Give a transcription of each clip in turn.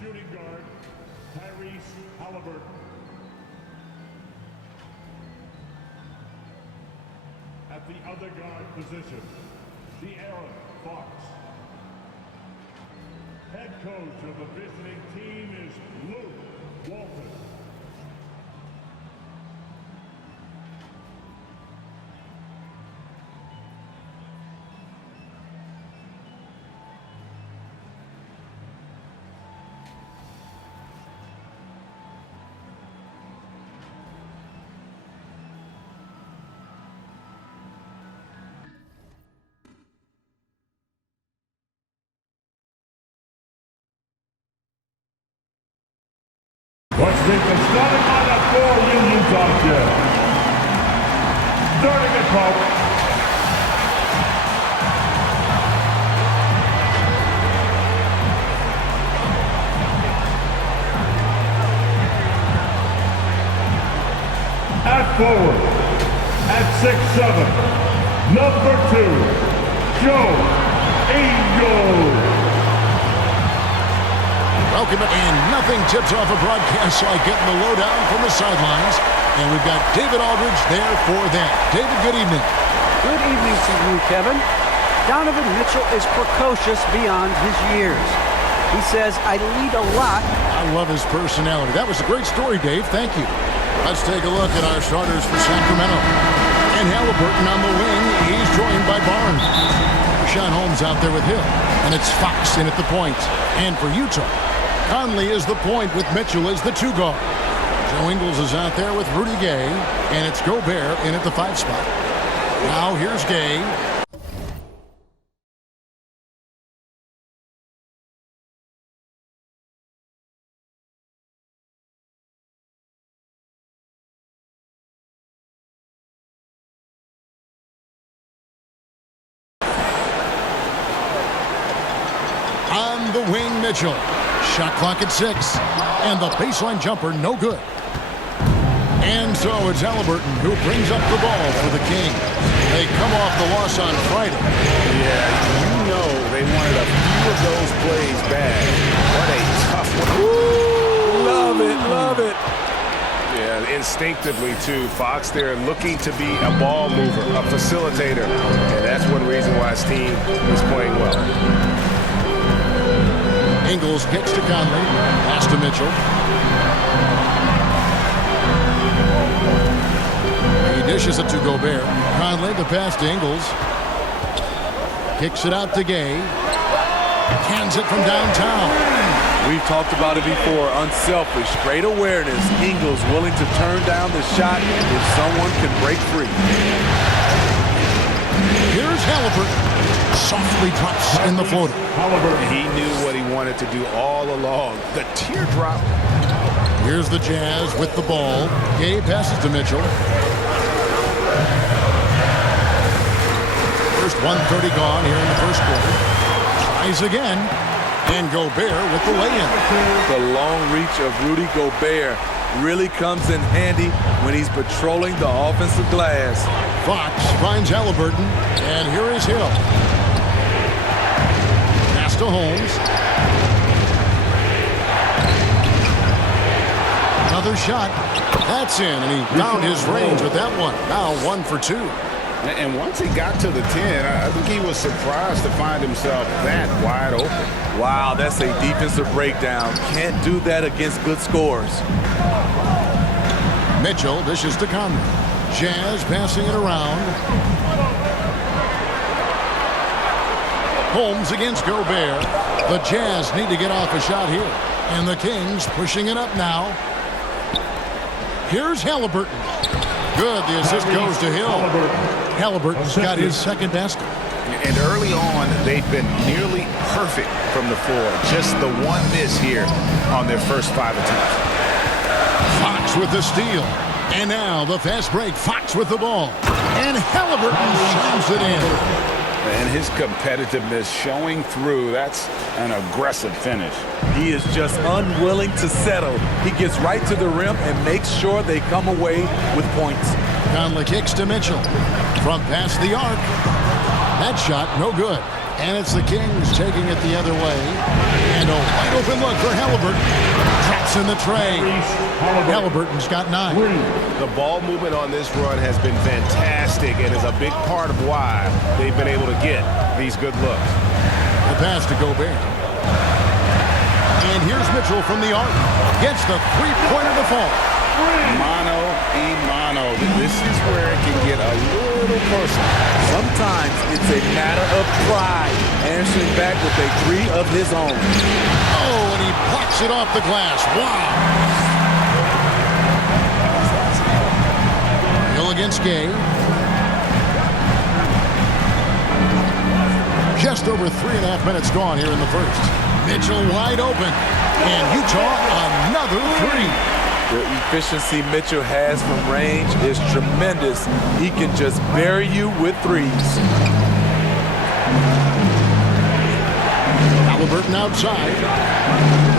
Shooting guard, Tyrese Halliburton. At the other guard position, De'Aaron Fox. Head coach of the visiting team is Luke Walton. What's Nathan starting on at 4 Unions on here. Starting at 12. At forward, at 6'7", number 2, Joe Ingles. Welcome, and nothing tips off a broadcast like getting the lowdown from the sidelines. And we've got David Aldridge there for that. David, good evening. Good evening to you, Kevin. Donovan Mitchell is precocious beyond his years. He says, I lead a lot. I love his personality. That was a great story, Dave. Thank you. Let's take a look at our starters for Sacramento. And Halliburton on the wing. He's joined by Barnes. Rashawn Holmes out there with Hill. And it's Fox in at the point. And for Utah, Conley is the point with Mitchell as the 2 guard. Joe Ingles is out there with Rudy Gay, and it's Gobert in at the 5 spot. Now here's Gay. On the wing, Mitchell. Shot clock at 6. And the baseline jumper, no good. And so it's Halliburton who brings up the ball for the Kings. They come off the loss on Friday. Yeah, you know they wanted a few of those plays back. What a tough one. Woo! Love it, love it. Yeah, instinctively, too. Fox there looking to be a ball mover, a facilitator. And that's one reason why his team is playing well. Ingles kicks to Conley. Pass to Mitchell. He dishes it to Gobert. Conley, the pass to Ingles. Kicks it out to Gay. Cans it from downtown. We've talked about it before. Unselfish, great awareness. Ingles willing to turn down the shot if someone can break free. Here's Halliburton. Softly drops in the floater. He knew what he wanted to do all along. The teardrop. Here's the Jazz with the ball. Gay passes to Mitchell. First 1:30 gone here in the first quarter. Tries again. And Gobert with the lay-in. The long reach of Rudy Gobert really comes in handy when he's patrolling the offensive glass. Fox finds Halliburton. And here is Hill. Pass to Holmes. Another shot. That's in, and he found his range with that one. Now 1 for 2. And once he got to the 10, I think he was surprised to find himself that wide open. Wow, that's a defensive breakdown. Can't do that against good scores. Mitchell dishes to Conley. Jazz passing it around. Holmes against Gobert. The Jazz need to get off a shot here. And the Kings pushing it up now. Here's Halliburton. Good. The assist goes to Hill. Halliburton's got his second basket. And early on, they've been nearly perfect from the floor. Just the one miss here on their first 5 attempts. Fox with the steal. And now the fast break. Fox with the ball. And Halliburton shines it in. And his competitiveness showing through. That's an aggressive finish. He is just unwilling to settle. He gets right to the rim and makes sure they come away with points. Conley kicks to Mitchell. From past the arc. That shot, no good. And it's the Kings taking it the other way. And a wide open look for Halliburton. Traps in the tray. Halliburton's got 9. The ball movement on this run has been fantastic and is a big part of why they've been able to get these good looks. The pass to Gobert. And here's Mitchell from the arc. Gets the three-pointer to fall. Mano a mano. This is where it can get a little personal. Sometimes it's a matter of pride, answering back with a 3 of his own. Oh, and he blocks it off the glass. Wow. Hill against Gay. Just over 3.5 minutes gone here in the first. Mitchell wide open. And Utah another 3. The efficiency Mitchell has from range is tremendous. He can just bury you with 3s. Halliburton outside.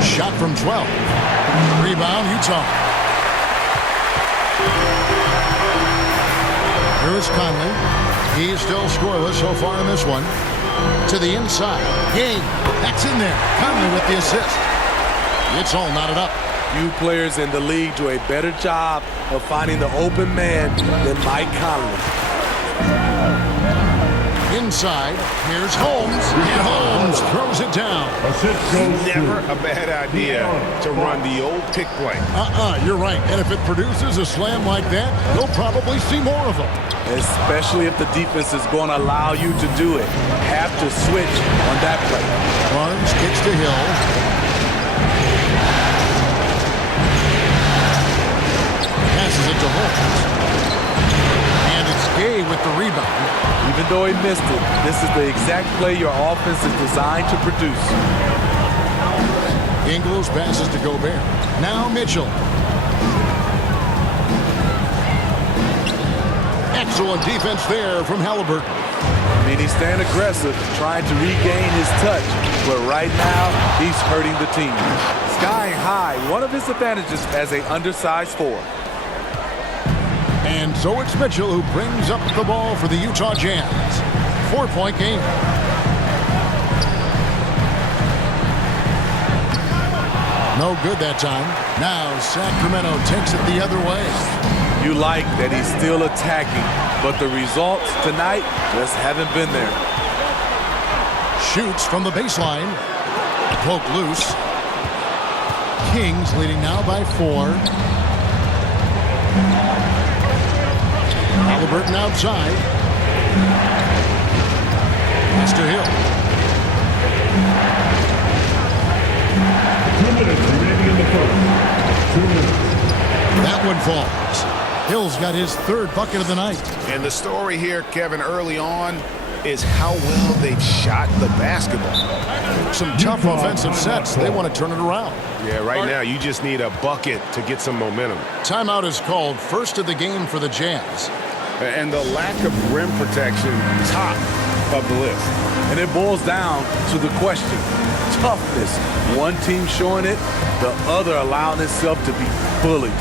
Shot from 12. Rebound, Utah. Here's Conley. He's still scoreless so far in this one. To the inside. Gang. That's in there. Conley with the assist. It's all knotted up. Few players in the league do a better job of finding the open man than Mike Conley. Inside, here's Holmes. And Holmes throws it down. Never a bad idea to run the old pick play. You're right. And if it produces a slam like that, you'll probably see more of them. Especially if the defense is going to allow you to do it. Have to switch on that play. Barnes kicks to Hill. Passes it to Holmes. And it's Gay with the rebound. Even though he missed it, this is the exact play your offense is designed to produce. Ingles passes to Gobert. Now Mitchell. Excellent defense there from Halliburton. I mean, he's staying aggressive, trying to regain his touch. But right now, he's hurting the team. Skying high, one of his advantages as an undersized 4. And so it's Mitchell who brings up the ball for the Utah Jazz. 4-point game. No good that time. Now Sacramento takes it the other way. You like that he's still attacking, but the results tonight just haven't been there. Shoots from the baseline. Poke loose. Kings leading now by 4. Halliburton outside. Pass to Hill. 2 minutes remaining in the first. 2 minutes. That one falls. Hill's got his 3rd bucket of the night. And the story here, Kevin, early on is how well they've shot the basketball. Some tough offensive sets. They want to turn it around. Yeah, right now you just need a bucket to get some momentum. Timeout is called. First of the game for the Jazz. And the lack of rim protection, top of the list. And it boils down to the question. Toughness. One team showing it, the other allowing itself to be bullied.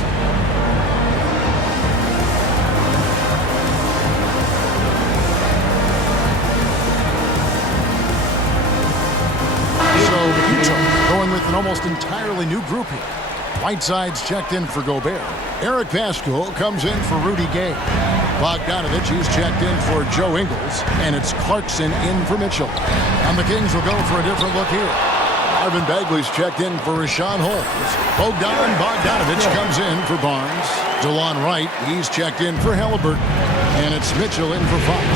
So Utah going with an almost entirely new grouping. Whiteside's checked in for Gobert. Eric Pascal comes in for Rudy Gay. Bogdanovich is checked in for Joe Ingles. And it's Clarkson in for Mitchell. And the Kings will go for a different look here. Marvin Bagley's checked in for Richaun Holmes. Bogdanovich comes in for Barnes. DeLon Wright, he's checked in for Halliburton. And it's Mitchell in for Fox.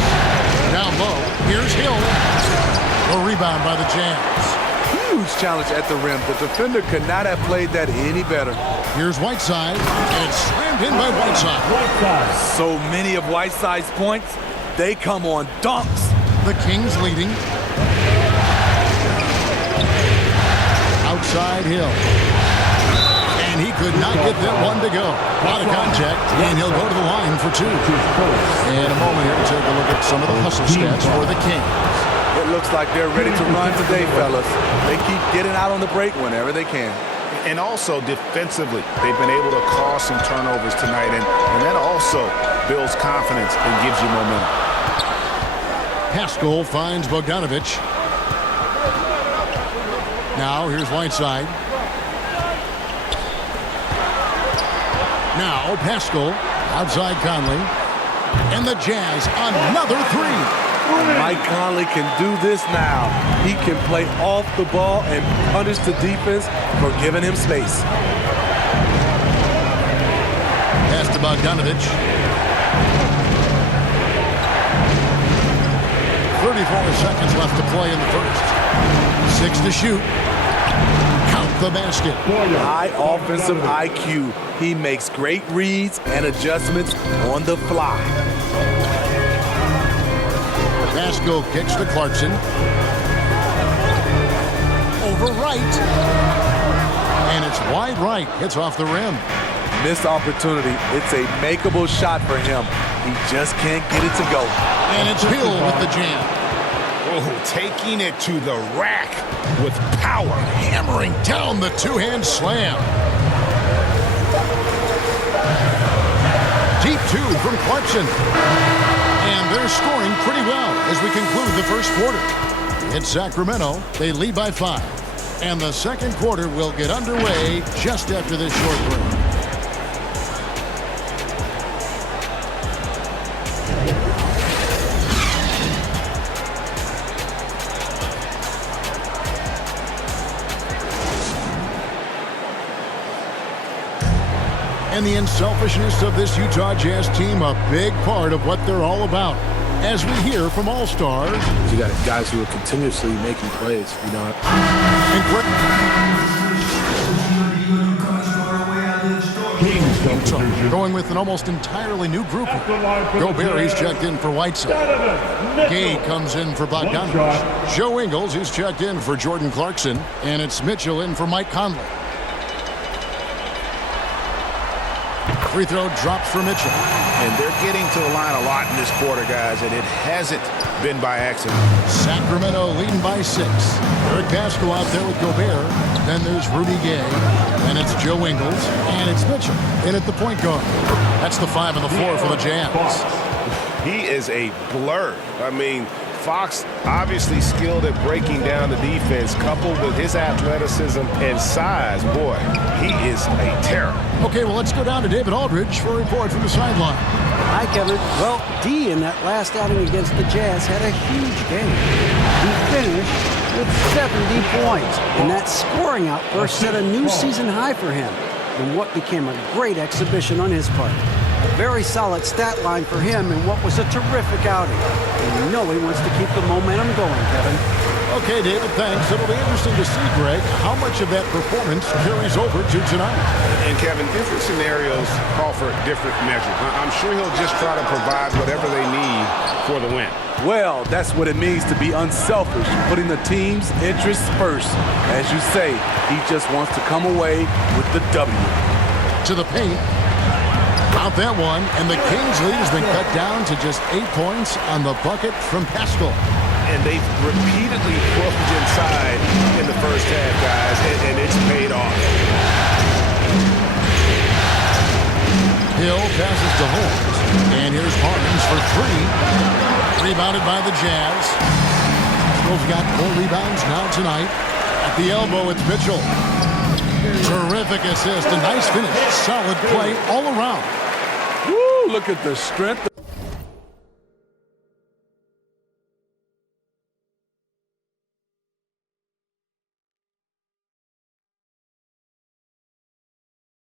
Down low, here's Hill. A rebound by the Jazz. Huge challenge at the rim. The defender could not have played that any better. Here's Whiteside, and it's slammed in by Whiteside. So many of Whiteside's points, they come on dunks. The Kings leading. Outside Hill. And And he could not get that one to go. Out of contact, and he'll go to the line for 2. In a moment here, take a look at some of the hustle stats for the Kings. It looks like they're ready to run today, fellas. They keep getting out on the break whenever they can. And also defensively, they've been able to cause some turnovers tonight, and that also builds confidence and gives you momentum. Pascal finds Bogdanovich. Now here's Whiteside. Now Pascal outside Conley. And the Jazz another 3. Mike Conley can do this now. He can play off the ball and punish the defense for giving him space. Pass to Bogdanovich. 34 seconds left to play in the first. 6 to shoot. Count the basket. High offensive IQ. He makes great reads and adjustments on the fly. Pascal kicks to Clarkson. Over right. And it's wide right. Hits off the rim. Missed opportunity. It's a makeable shot for him. He just can't get it to go. And it's Hill with the jam. Oh, taking it to the rack with power. Hammering down the two-hand slam. Deep 2 from Clarkson. And they're scoring pretty well as we conclude the first quarter. In Sacramento, they lead by 5. And the second quarter will get underway just after this short break. And the unselfishness of this Utah Jazz team, a big part of what they're all about. As we hear from All-Stars. You got guys who are continuously making plays, you know. Going with an almost entirely new group. Gobert, he's checked in for Whiteside. Gay comes in for Bogdanovich. Joe Ingles, he's checked in for Jordan Clarkson. And it's Mitchell in for Mike Conley. Free throw drops for Mitchell. And they're getting to the line a lot in this quarter, guys, and it hasn't been by accident. Sacramento leading by 6. Eric Pascal out there with Gobert. Then there's Rudy Gay. And it's Joe Ingles. And it's Mitchell in at the point guard. That's the 5 on the floor for the Jazz. He is a blur. I mean, Fox obviously skilled at breaking down the defense, coupled with his athleticism and size. Boy, he is a terror. Okay, well, let's go down to David Aldridge for a report from the sideline. Hi, Kevin. Well, D in that last outing against the Jazz had a huge game. He finished with 70 points, and that scoring outburst set a new season high for him in what became a great exhibition on his part. A very solid stat line for him in what was a terrific outing. And you know he wants to keep the momentum going, Kevin. Okay, David, thanks. It'll be interesting to see, Greg, how much of that performance carries over to tonight. And, Kevin, different scenarios call for different measures. I'm sure he'll just try to provide whatever they need for the win. Well, that's what it means to be unselfish, putting the team's interests first. As you say, he just wants to come away with the W. To the paint. Out that one, and the Kings' lead has been cut down to just 8 points on the bucket from Pascal. And they've repeatedly broken inside in the first half, guys, and it's paid off. Hill passes to Holmes, and here's Barnes for 3. Rebounded by the Jazz. Hill's got 4 rebounds now tonight. At the elbow, it's Mitchell. Terrific assist, a nice finish. Solid play all around. Woo, look at the strength.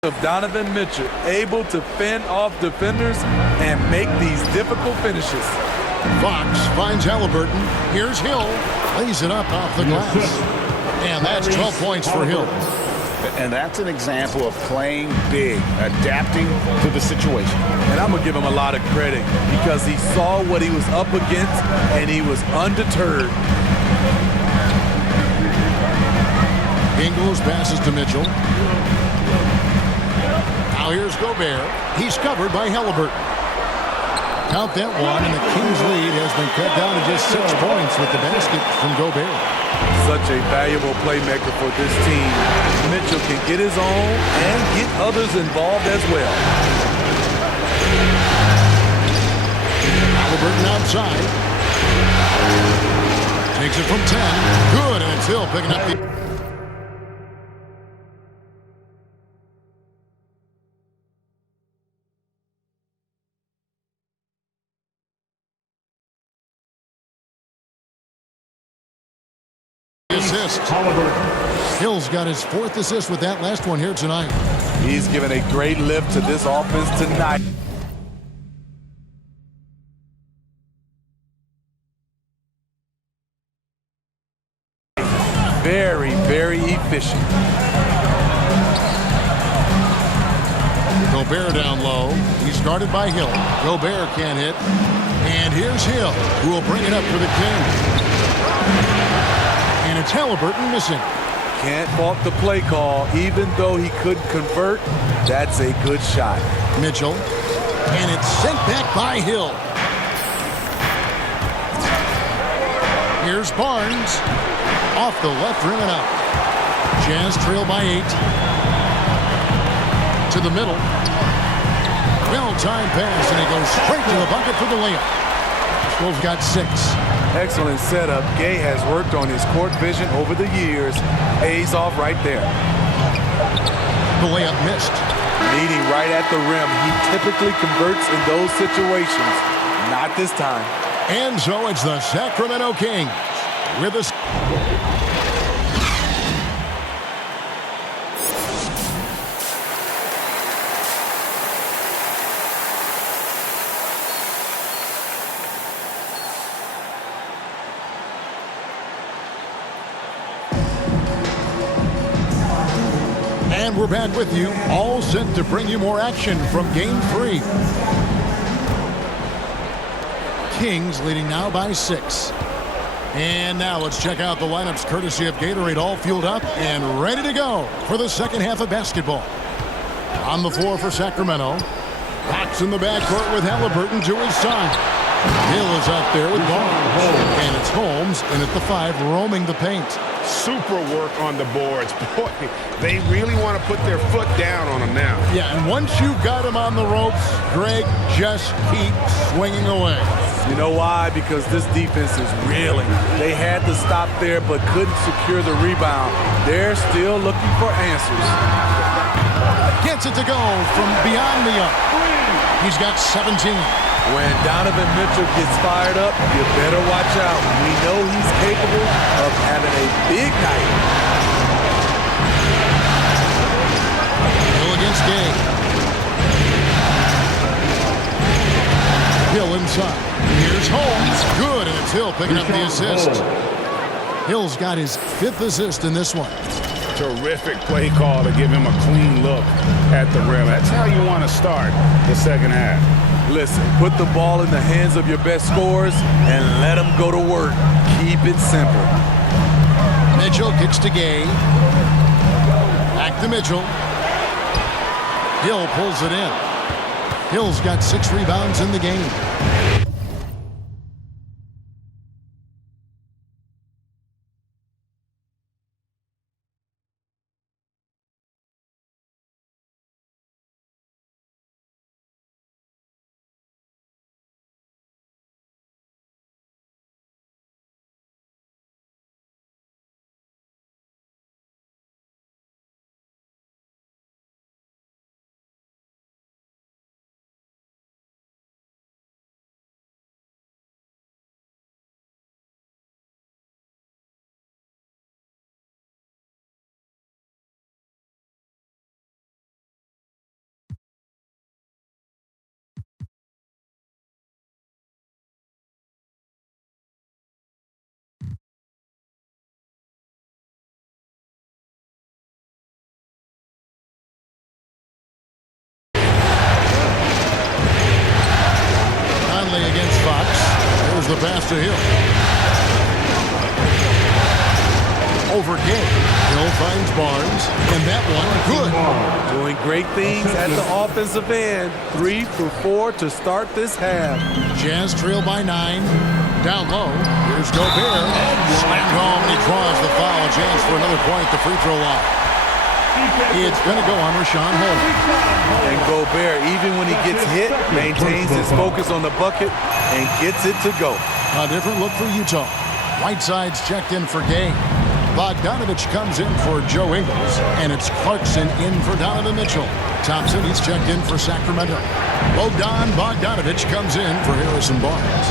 Of Donovan Mitchell, able to fend off defenders and make these difficult finishes. Fox finds Halliburton. Here's Hill. Lays it up off the glass. And that's 12 points for Hill. And that's an example of playing big, adapting to the situation. And I'm going to give him a lot of credit because he saw what he was up against and he was undeterred. Ingles passes to Mitchell. Now here's Gobert. He's covered by Halliburton. Count that one, and the Kings' lead has been cut down to just 6 points with the basket from Gobert. Such a valuable playmaker for this team. Mitchell can get his own and get others involved as well. Halliburton outside. Takes it from 10. Good, and it's Hill picking up the... assist. Hill's got his 4th assist with that last one here tonight. He's given a great lift to this offense tonight. Very, very efficient. Gobert down low. He's guarded by Hill. Gobert can't hit. And here's Hill, who will bring it up for the Kings. And it's Halliburton missing. Can't fault the play call. Even though he couldn't convert, that's a good shot. Mitchell. And it's sent back by Hill. Here's Barnes. Off the left rim and out. Jazz trail by 8. To the middle. Well-timed pass, and he goes straight to the bucket for the layup. Wolves got 6. Excellent setup. Gay has worked on his court vision over the years. Pays off right there. The layup missed. Meeting right at the rim. He typically converts in those situations. Not this time. And so it's the Sacramento Kings with a... And we're back with you, all set to bring you more action from Game 3. Kings leading now by 6. And now let's check out the lineups courtesy of Gatorade, all fueled up and ready to go for the second half of basketball. On the floor for Sacramento. Fox in the backcourt with Halliburton to his side. Hill is out there with Barnes. And it's Holmes in at the 5, roaming the paint. Super work on the boards. Boy, they really want to put their foot down on them now. Yeah, and once you've got him on the ropes, Greg, just keep swinging away. You know why? Because this defense is reeling. They had to stop there but couldn't secure the rebound. They're still looking for answers. Gets it to go from beyond the arc. He's got 17. When Donovan Mitchell gets fired up, you better watch out. We know he's capable of having a big night. Hill against Gay. Hill inside. Here's Holmes. Good, and it's Hill picking up the assist. Hill's got his 5th assist in this one. Terrific play call to give him a clean look at the rim. That's how you want to start the second half. Listen, put the ball in the hands of your best scorers and let them go to work. Keep it simple. Mitchell kicks to Gay. Back to Mitchell. Hill pulls it in. Hill's got 6 rebounds in the game. Against Fox. There's the pass to Hill. Over Gay. Hill Hill finds Barnes, and that one good. Doing great things at the offensive end. 3 for 4 to start this half. Jazz trail by 9. Down low. Here's Gobert. Slammed home, and he draws the foul. A chance for another point at the free throw line. It's going to go on Rashawn Holmes. And Gobert, even when he gets hit, maintains his focus on the bucket and gets it to go. A different look for Utah. Whiteside's checked in for Gay. Bogdanovich comes in for Joe Ingles, and it's Clarkson in for Donovan Mitchell. Thompson, he's checked in for Sacramento. Bogdanovich comes in for Harrison Barnes.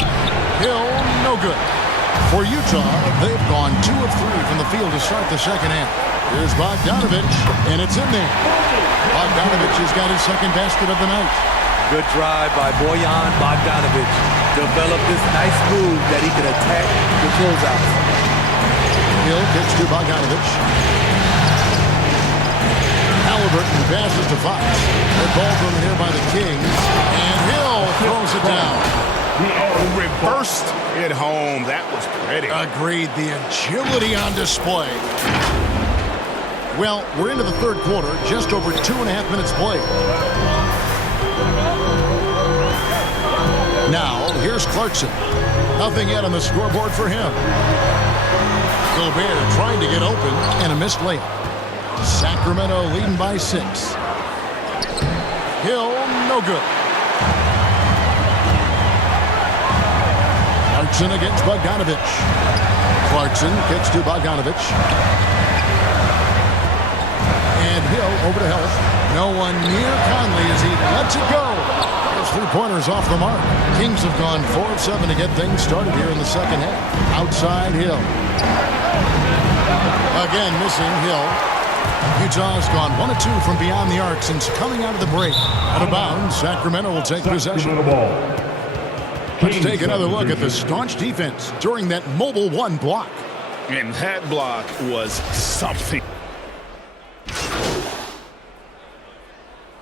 Hill, no good. For Utah, they've gone 2 of 3 from the field to start the second half. Here's Bogdanovich, and it's in there. Bogdanovich has got his second basket of the night. Good drive by Bojan Bogdanovich. Developed this nice move that he can attack the closeout. Hill kicks to Bogdanovich. Halliburton passes to Fox. Good ball from here by the Kings. And Hill throws it down. Oh, reversed it home. That was pretty. Agreed. The agility on display. Well, we're into the third quarter. Just over 2.5 minutes played. Now, here's Clarkson. Nothing yet on the scoreboard for him. Gobert trying to get open, and a missed layup. Sacramento leading by 6. Hill, no good. Clarkson against Bogdanovich. Clarkson kicks to Bogdanovich. And Hill over to Hill. No one near Conley as he lets it go. Those three-pointers off the mark. Kings have gone 4 of 7 to get things started here in the second half. Outside Hill. Again missing Hill. Utah's gone 1 of 2 from beyond the arc since coming out of the break. Out of bounds, Sacramento will take possession. Let's take another look at the staunch defense during that Mobile 1 block. And that block was something.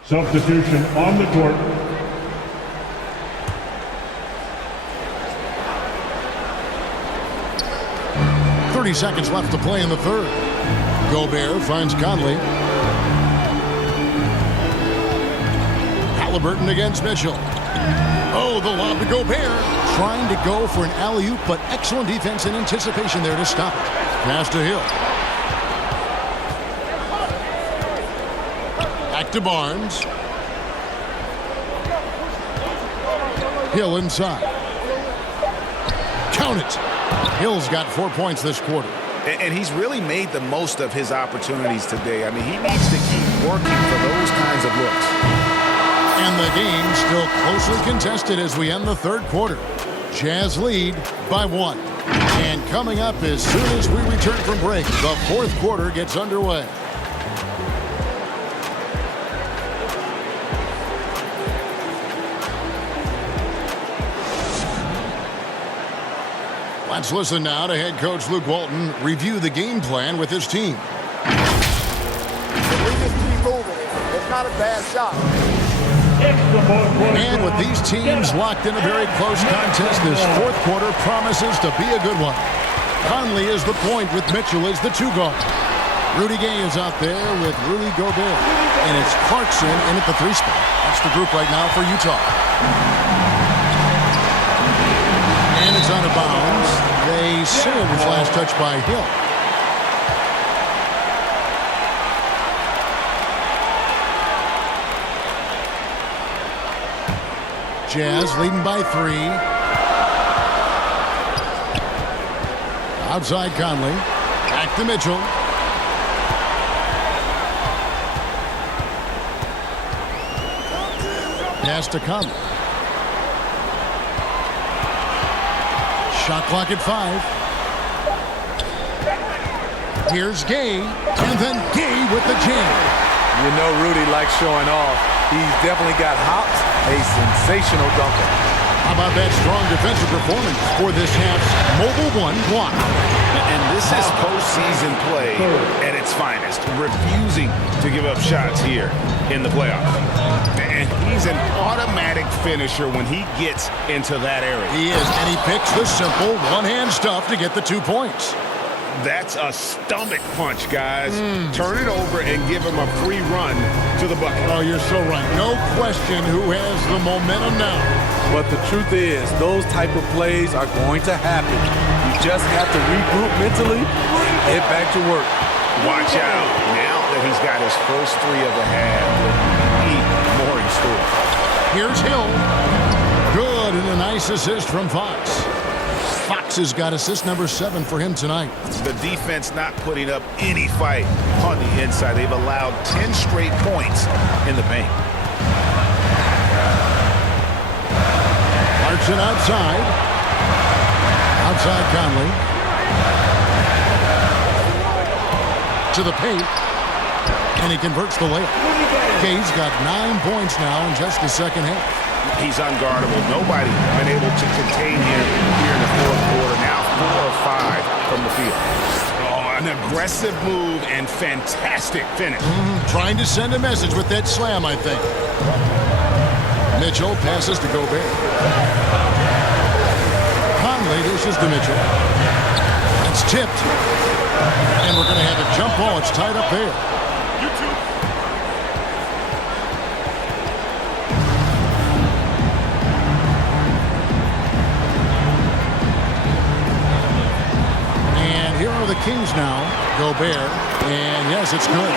Substitution on the court. Seconds left to play in the third. Gobert finds Conley. Halliburton against Mitchell. Oh, the lob to Gobert. Trying to go for an alley-oop, but excellent defense and anticipation there to stop it. Pass to Hill. Back to Barnes. Hill inside. Count it. Hill's got 4 points this quarter. And he's really made the most of his opportunities today. I mean, he needs to keep working for those kinds of looks. And the game still closely contested as we end the third quarter. Jazz lead by 1. And coming up as soon as we return from break, the fourth quarter gets underway. Let's listen now to head coach Luke Walton review the game plan with his team. If we just keep moving, it's not a bad shot. And with these teams locked in a very close contest, this fourth quarter promises to be a good one. Conley is the point with Mitchell as the 2 guard. Rudy Gay is out there with Rudy Gobert. And it's Clarkson in at the 3 spot. That's the group right now for Utah. And it's out of bounds. They say it was last touched by Hill. Jazz leading by 3. Outside Conley. Back to Mitchell. Pass to Conley. Shot clock at 5. Here's Gay, and then Gay with the jam. You know Rudy likes showing off. He's definitely got hops, a sensational dunker. How about that strong defensive performance for this half's Mobile 1 block? And this is postseason play at its finest, refusing to give up shots here in the playoffs. And he's an automatic finisher when he gets into that area. He is, and he picks the simple one-hand stuff to get the 2 points. That's a stomach punch, guys. Turn it over and give him a free run to the bucket. Oh, you're so right. No question who has the momentum now. But the truth is, those type of plays are going to happen. You just have to regroup mentally and get back to work. Watch out. Now that he's got his first three of the half, more in store. Here's Hill. Good, and a nice assist from Fox. Fox has got assist number 7 for him tonight. The defense not putting up any fight on the inside. They've allowed 10 straight points in the paint. Clarkson outside. Outside Conley. To the paint. And he converts the layup. Gay's got 9 points now in just the second half. He's unguardable. Nobody been able to contain him here in the fourth quarter. Now 4 or 5 from the field. Oh, an aggressive move and fantastic finish. Trying to send a message with that slam, I think. Mitchell passes to Gobert. Conley dishes to Mitchell. It's tipped. And we're going to have a jump ball. It's tied up there. The Kings now. Gobert. And yes, it's good.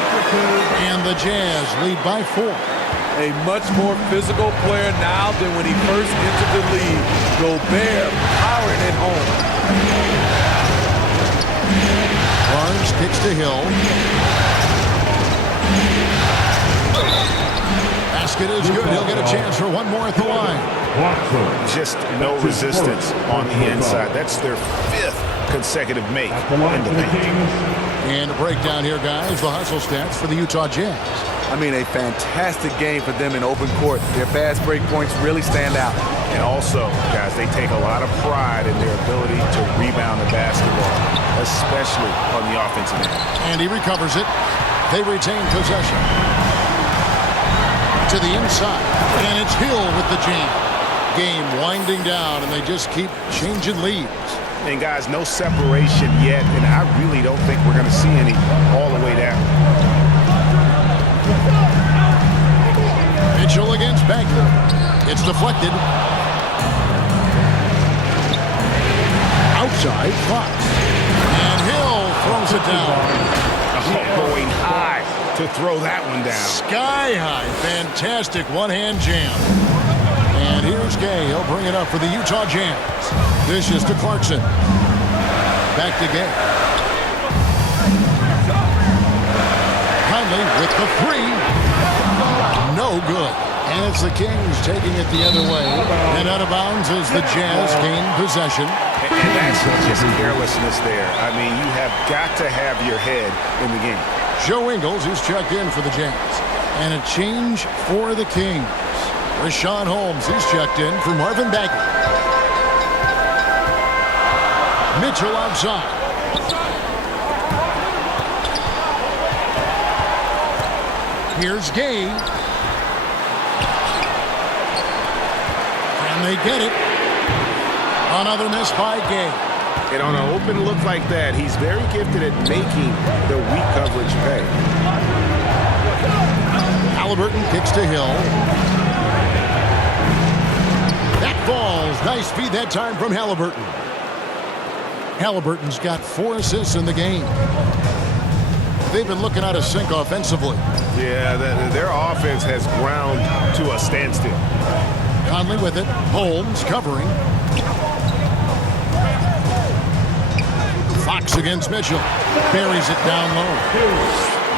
And the Jazz lead by 4. A much more physical player now than when he first entered the league. Gobert powering it home. Barnes kicks to Hill. Basket is good. He'll get a chance for one more at the line. Just no resistance on the inside. That's their 5th consecutive make in the paint. And a breakdown here, guys. The hustle stats for the Utah Jazz. I mean, a fantastic game for them in open court. Their fast break points really stand out. And also, guys, they take a lot of pride in their ability to rebound the basketball, especially on the offensive end. And he recovers it. They retain possession. To the inside. And it's Hill with the jam. Game winding down, and they just keep changing leads. And, guys, no separation yet, and I really don't think we're going to see any all the way down. Mitchell against Bagley. It's deflected. Outside, Fox. And Hill throws it down. Going high to throw that one down. Sky high. Fantastic one-hand jam. And here's Gay. He'll bring it up for the Utah Jazz. Dishes to Clarkson. Back to Gay. Conley with the 3. No good. And it's the Kings taking it the other way. And out of bounds as the Jazz gain possession. And that's just carelessness there. I mean, you have got to have your head in the game. Joe Ingles, who's checked in for the Jazz. And a change for the Kings. Richaun Holmes, he's checked in for Marvin Bagley. Mitchell outside. Here's Gay. And they get it. Another miss by Gay. And on an open look like that, he's very gifted at making the weak coverage pay. Halliburton kicks to Hill. That falls. Nice feed that time from Halliburton. Halliburton's got 4 assists in the game. They've been looking out of sync offensively. Yeah, their offense has ground to a standstill. Conley with it. Holmes covering. Fox against Mitchell. Buries it down low.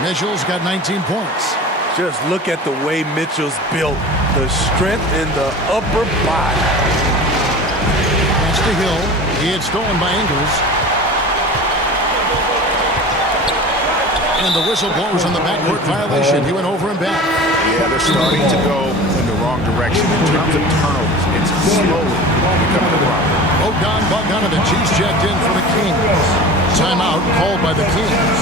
Mitchell's got 19 points. Just look at the way Mitchell's built. The strength in the upper body. Pass to Hill. He had stolen by Ingles. And the whistle blows on the backcourt violation. He went over and back. Yeah, they're starting to go in the wrong direction in terms of turnovers. It's slowly becoming a problem. Bogdan Bogdanovic, he's checked in for the Kings. Timeout called by the Kings.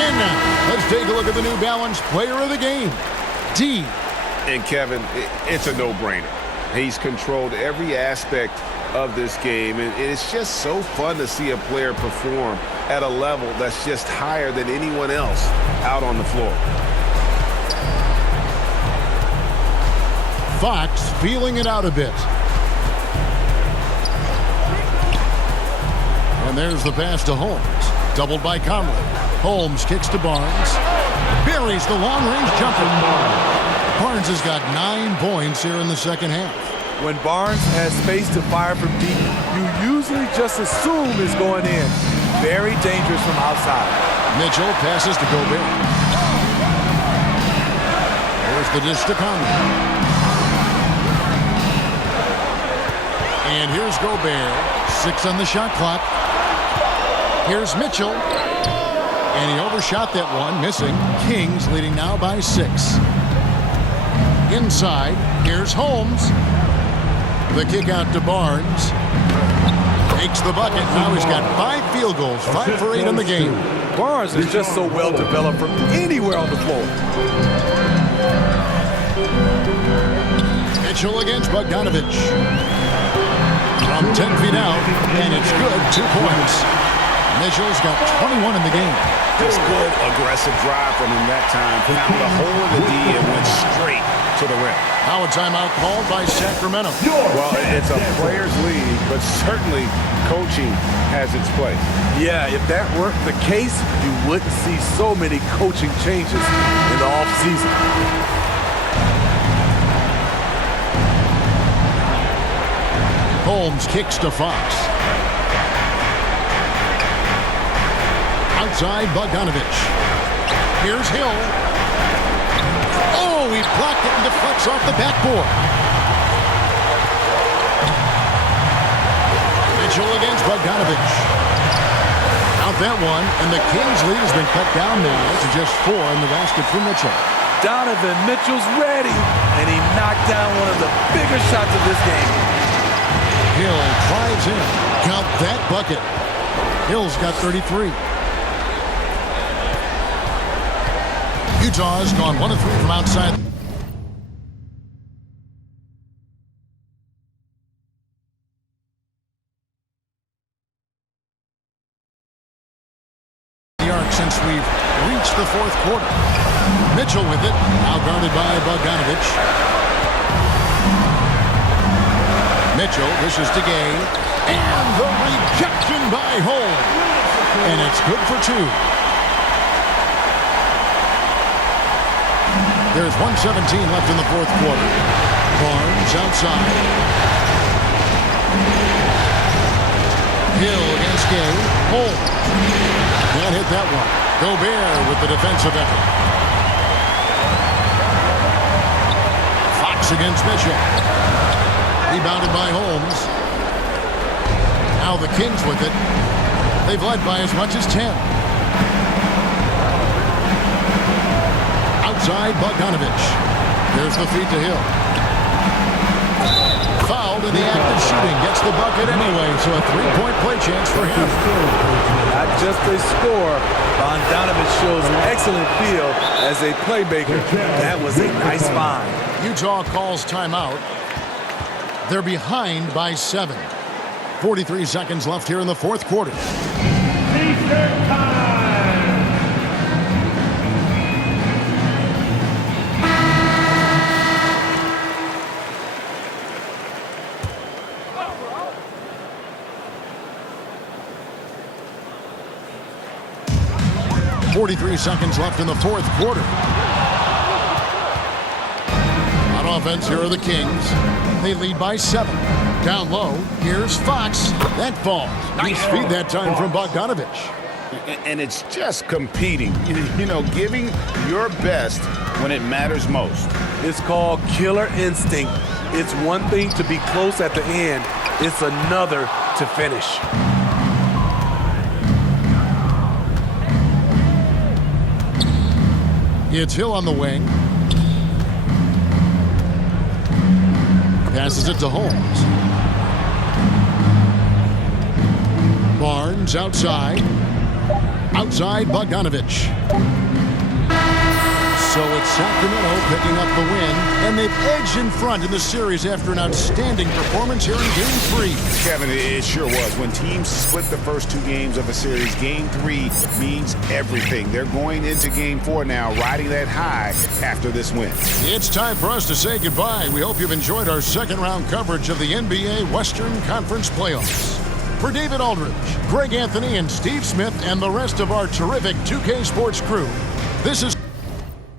And now, let's take a look at the New Balance player of the game, D. And Kevin, it's a no-brainer. He's controlled every aspect of this game, and it's just so fun to see a player perform at a level that's just higher than anyone else out on the floor. Fox feeling it out a bit. And there's the pass to Holmes. Doubled by Conley. Holmes kicks to Barnes. Buries the long-range jumper. Barnes has got 9 points here in the second half. When Barnes has space to fire from deep, you usually just assume it's going in. Very dangerous from outside. Mitchell passes to Gobert. There's the dish to Conley. And here's Gobert. 6 on the shot clock. Here's Mitchell. And he overshot that one, missing. Kings leading now by 6. Inside, here's Holmes. The kick out to Barnes. Makes the bucket. Now he's got 5 field goals, 5 for 8 in the game. Barnes is just so well developed from anywhere on the floor. Mitchell against Bogdanovich. From 10 feet out, and it's good. 2 points. Mitchell's got 21 in the game. Just good, aggressive drive from him that time. Found the hole in the D and went straight to the rim. Now a timeout called by Sacramento. Well, it's a players' league, but certainly coaching has its place. Yeah, if that weren't the case, you wouldn't see so many coaching changes in the offseason. Holmes kicks to Fox. Outside Bogdanovich. Here's Hill. Oh, he blocked it and deflects off the backboard. Mitchell against Bogdanovich. Out that one, and the Kings' lead has been cut down now to just 4 in the basket for Mitchell. Donovan Mitchell's ready, and he knocked down one of the bigger shots of this game. Hill drives in. Count that bucket. Hill's got 33. Utah's gone 1 of 3 from outside. The arc since we've reached the 4th quarter. Mitchell with it. Now guarded by Bogdanovich. Mitchell dishes to Gay. And the rejection by Holmes. And it's good for 2. There's 1:17 left in the 4th quarter. Barnes outside. Hill against Gay. Holmes. Can't hit that one. Gobert with the defensive effort. Fox against Mitchell. Rebounded by Holmes. Now the Kings with it. They've led by as much as 10. Outside Bogdanovich. There's the feed to Hill. Fouled in the act of shooting. Gets the bucket anyway, so a 3-point play chance for him. Not just a score, Bogdanovich shows excellent feel as a playmaker. That was a nice find. Utah calls timeout. They're behind by 7. 43 seconds left here in the 4th quarter. Defense time. 43 seconds left in the 4th quarter. On offense, here are the Kings. They lead by 7. Down low, here's Fox. That falls. Nice feed that time from Bogdanovich. And it's just competing, you know, giving your best when it matters most. It's called killer instinct. It's one thing to be close at the end. It's another to finish. It's Hill on the wing. Passes it to Holmes. Barnes outside. Outside Bogdanovich. So it's Sacramento picking up the win, and they've edged in front in the series after an outstanding performance here in Game 3. Kevin, it sure was. When teams split the first 2 games of a series, Game 3 means everything. They're going into Game 4 now, riding that high after this win. It's time for us to say goodbye. We hope you've enjoyed our second-round coverage of the NBA Western Conference Playoffs. For David Aldridge, Greg Anthony, and Steve Smith, and the rest of our terrific 2K Sports crew, this is